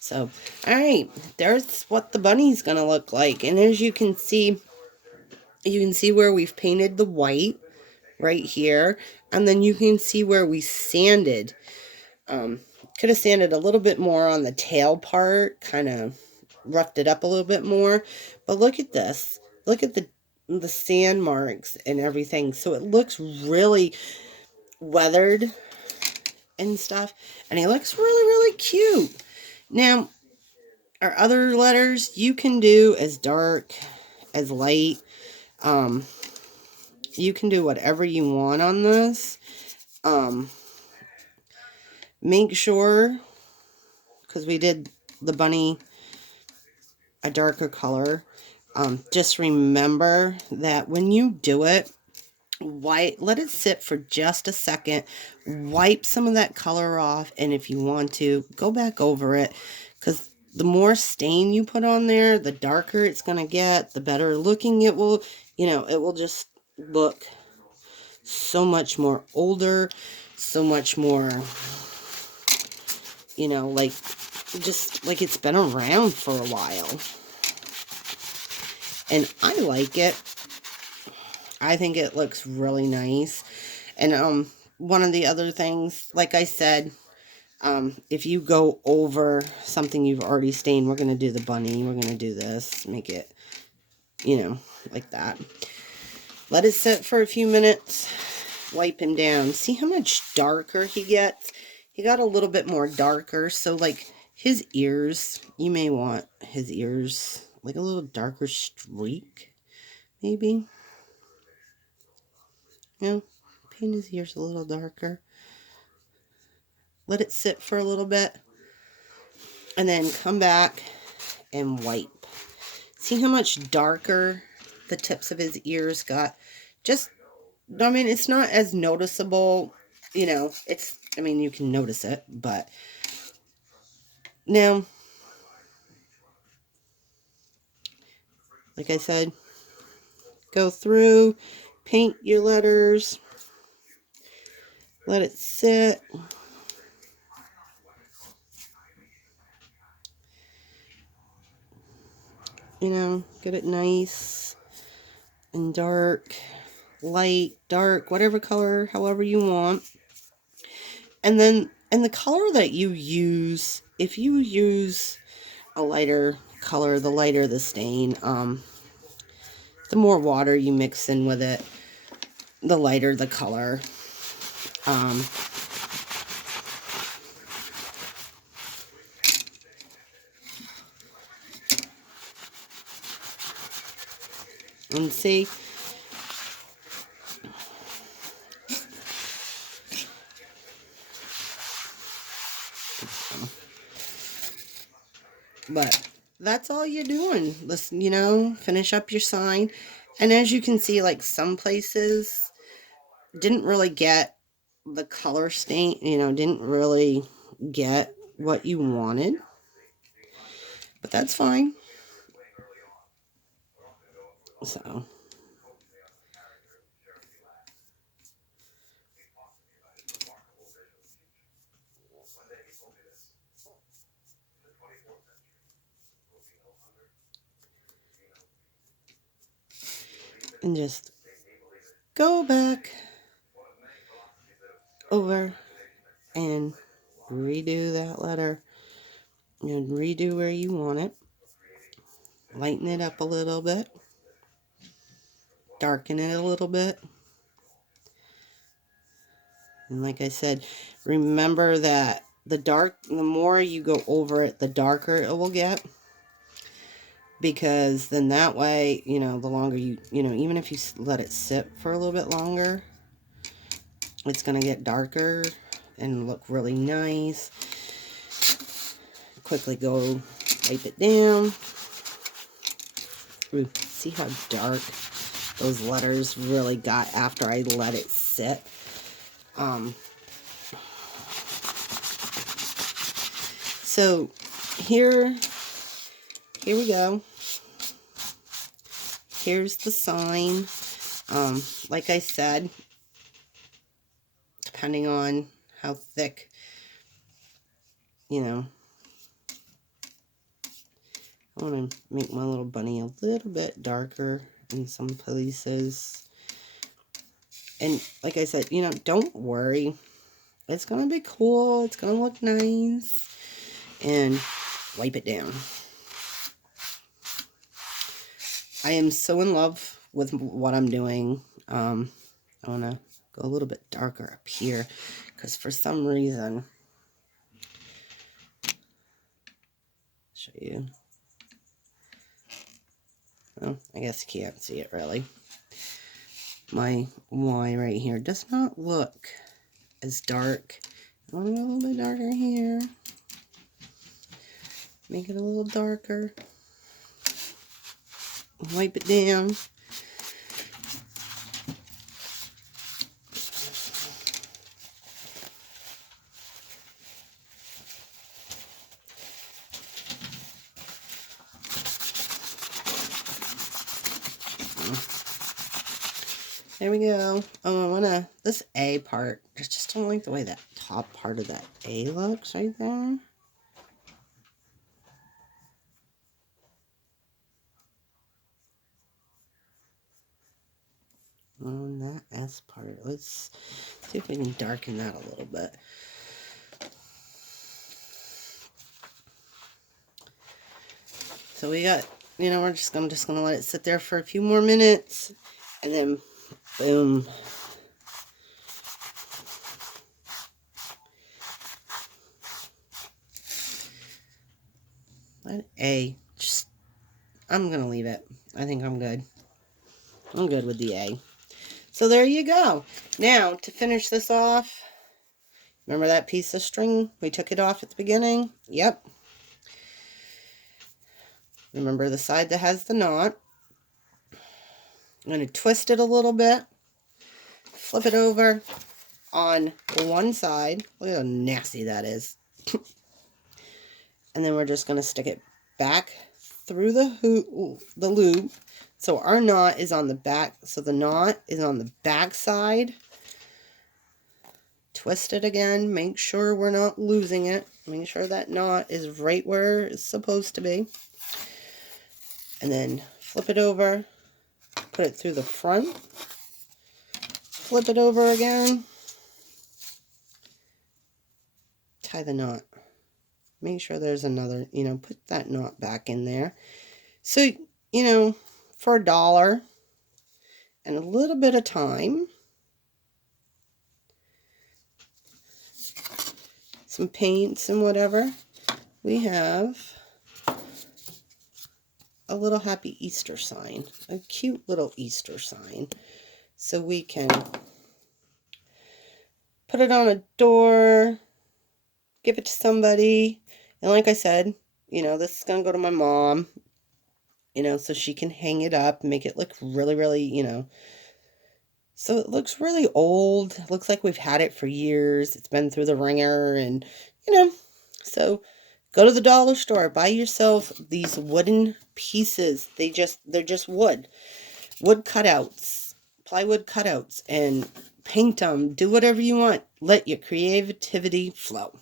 So, all right, there's what the bunny's gonna look like. And as you can see where we've painted the white right here, and then you can see where we sanded. Um, could have sanded a little bit more on the tail part, kind of roughed it up a little bit more. But look at this. Look at the sand marks and everything. So it looks really weathered and stuff. And he looks really, really cute. Now, our other letters you can do as dark, as light. Um, you can do whatever you want on this. Make sure, because we did the bunny a darker color, just remember that when you do it, let it sit for just a second, wipe some of that color off, and if you want to, go back over it, because the more stain you put on there, the darker it's going to get, the better looking it will, it will just look so much more older, so much more, like, just like it's been around for a while. And I like it. I think it looks really nice. And one of the other things, like I said, if you go over something you've already stained, we're going to do the bunny. We're going to do this, make it, like that. Let it sit for a few minutes. Wipe him down. See how much darker he gets? He got a little bit more darker. So, like, his ears, you may want his ears like a little darker streak, maybe. Paint his ears a little darker. Let it sit for a little bit. And then come back and wipe. See how much darker the tips of his ears got? It's not as noticeable, you can notice it, but now, like I said, go through, paint your letters, let it sit. Get it nice and dark, light, dark, whatever color, however you want. And the color that you use, if you use a lighter color, the lighter the stain, the more water you mix in with it, the lighter the color. And see, but that's all you're doing. Listen, finish up your sign. And as you can see, like, some places didn't really get the color stain, didn't really get what you wanted. But that's fine. So, and just go back over and redo that letter and redo where you want it. Lighten it up a little bit. Darken it a little bit. And like I said, remember that the more you go over it, the darker it will get. Because then that way, the longer even if you let it sit for a little bit longer, it's going to get darker and look really nice. Quickly go wipe it down. Ooh, see how dark those letters really got after I let it sit. So here we go. Here's the sign. Like I said, depending on how thick, I want to make my little bunny a little bit darker in some places. And like I said, you know, don't worry. It's going to be cool. It's going to look nice. And wipe it down. I am so in love with what I'm doing. I want to go a little bit darker up here because for some reason, show you. Oh, I guess you can't see it really. My Y right here does not look as dark. I want to go a little bit darker here. Make it a little darker. Wipe it down. There we go. Oh, I wanna, this A part, I just don't like the way that top part of that A looks right there. On that S part, let's see if we can darken that a little bit. So we got, you know, I'm just gonna let it sit there for a few more minutes, and then boom. Let A, just, I'm gonna leave it. I think I'm good. I'm good with the A. So there you go. Now, to finish this off, remember that piece of string? We took it off at the beginning? Yep. Remember the side that has the knot. I'm going to twist it a little bit. Flip it over on one side. Look how nasty that is. And then we're just going to stick it back through the loop. So our knot is on the back. So the knot is on the back side. Twist it again. Make sure we're not losing it. Make sure that knot is right where it's supposed to be. And then flip it over. Put it through the front. Flip it over again. Tie the knot. Make sure there's another, you know, put that knot back in there. So, you know, for $1 and a little bit of time, some paints and whatever, we have a little happy Easter sign, a cute little Easter sign. So we can put it on a door, give it to somebody. And like I said, you know, this is going to go to my mom, you know, so she can hang it up and make it look really, really, you know. So it looks really old. It looks like we've had it for years. It's been through the ringer and, you know, so go to the dollar store, buy yourself these wooden pieces. They're just wood cutouts, plywood cutouts, and paint them. Do whatever you want. Let your creativity flow.